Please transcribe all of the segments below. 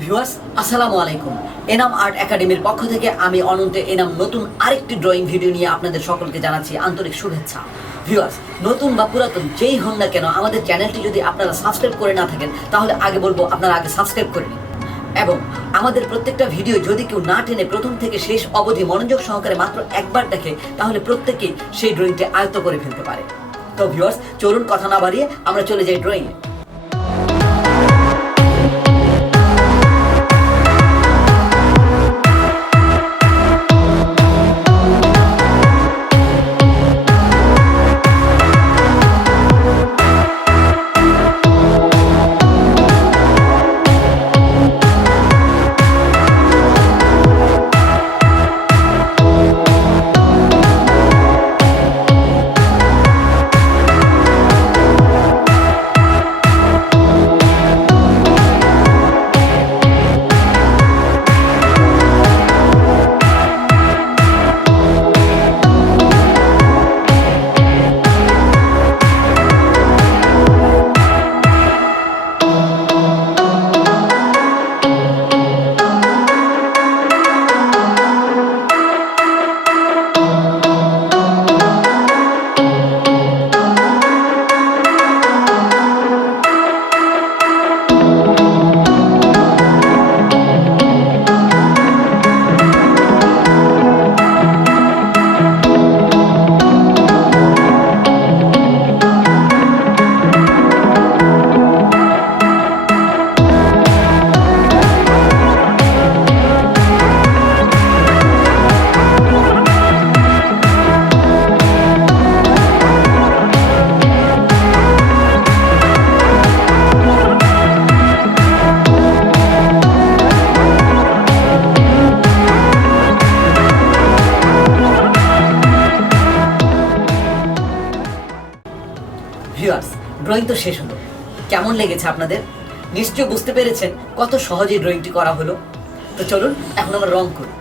Viewers আসসালামু আলাইকুম। Enam art একাডেমির পক্ষ থেকে আমি অনন্ত এনাম নতুন আরেকটি ড্রয়িং ভিডিও নিয়ে আপনাদের সকলকে জানাচ্ছি আন্তরিক শুভেচ্ছা। ভিউয়ার্স, নতুন বা পুরাতন যেই হন না কেন আমাদের চ্যানেলটি যদি আপনারা সাবস্ক্রাইব করে না থাকেন তাহলে আগে বলবো আপনারা আগে সাবস্ক্রাইব করে নিন, এবং আমাদের প্রত্যেকটা ভিডিও যদি কেউ না টেনে প্রথম থেকে শেষ অবধি মনোযোগ সহকারে মাত্র একবার দেখে তাহলে প্রত্যেকেই সেই ড্রয়িংটি আয়ত্ত করে ফেলতে পারে। তো ভিউয়ার্স, চলুন কথা না বাড়িয়ে আমরা চলে যাই ড্রয়িংয়ে। ভিউয়ার্স, ড্রয়িং তো শেষ হলো। কেমন লেগেছে আপনাদের? নিশ্চয়ই বুঝতে পেরেছেন কত সহজে ড্রয়িংটি করা হলো। তো চলুন এখন আমরা রং করি।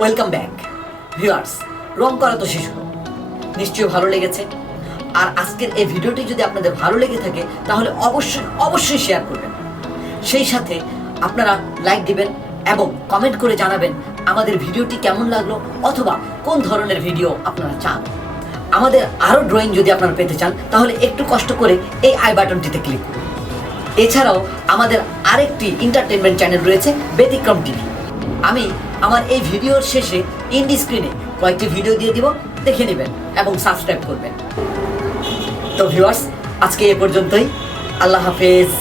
Welcome back viewers. রং করা তো শেষ হলো, নিশ্চয়ই ভালো লেগেছে। আর আজকের এই ভিডিওটি যদি আপনাদের ভালো লেগে থাকে তাহলে অবশ্যই শেয়ার করবেন। সেই সাথে আপনারা লাইক দিবেন এবং কমেন্ট করে জানাবেন আমাদের ভিডিওটি কেমন লাগলো অথবা কোন ধরনের ভিডিও আপনারা চান। আমাদের আরও ড্রয়িং যদি আপনারা পেতে চান তাহলে একটু কষ্ট করে এই আই বাটনটিতে ক্লিক করুন। এছাড়াও আমাদের আরেকটি এন্টারটেনমেন্ট চ্যানেল রয়েছে ব্যতিক্রম টিভি। আমি আমার এই ভিডিওর শেষে ইন্ডি স্ক্রিনে কয়েকটি ভিডিও দিয়ে দিব, দেখে নেবেন এবং সাবস্ক্রাইব করবেন। তো ভিউয়ার্স, আজকে এ পর্যন্তই। আল্লাহ হাফেজ।